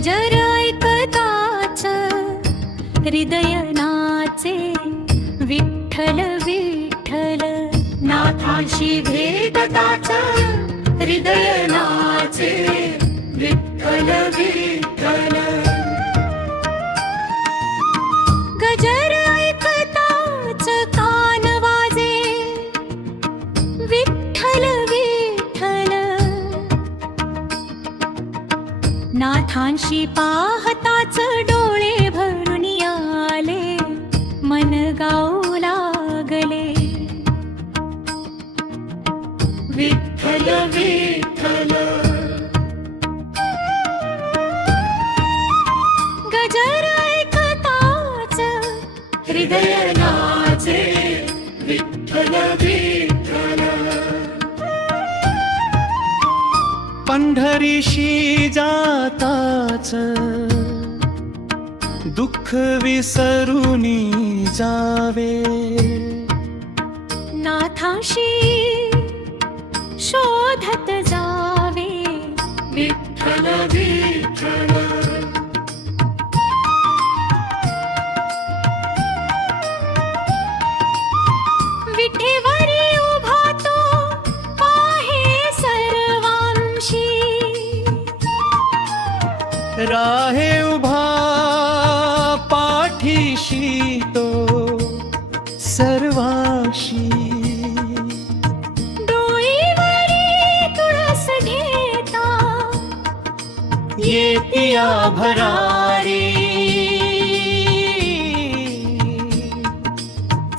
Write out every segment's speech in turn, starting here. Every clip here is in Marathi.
गजर ऐकताच हृदय नाचे, विठ्ठल विठ्ठल. नाथांशी भेटताच हृदय नाचे, विठ्ठल विठ्ठल. गजर ऐकताच कान वाजे, विठ्ठल विठ्ठल. नाथांशी पाहताच डोळे भरून आले, मन गाऊ लागले. विठ्ठल विठ्ठल. गजर ऐकताच हृदय नाचे, विठ्ठल विठ्ठल. पंढरीशी जाताच दुःख विसरुनी जावे, नाथांशी शोधत जावे. विठ्ठल विठ्ठल. विठेवरी उभा तो आहे सर्वांशी, राहे उभा पाठीशी तो सर्वाशी. डोईवरी तुळस घेता येतिया भरारी.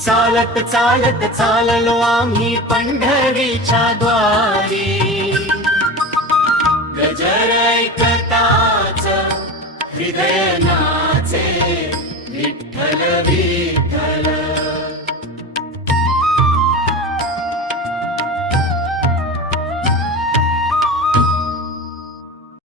चालत चालत चाललो आम्ही पंढरीच्या द्वारी. गजर ऐकताच हृदय नाचे, विठ्ठल विठ्ठल.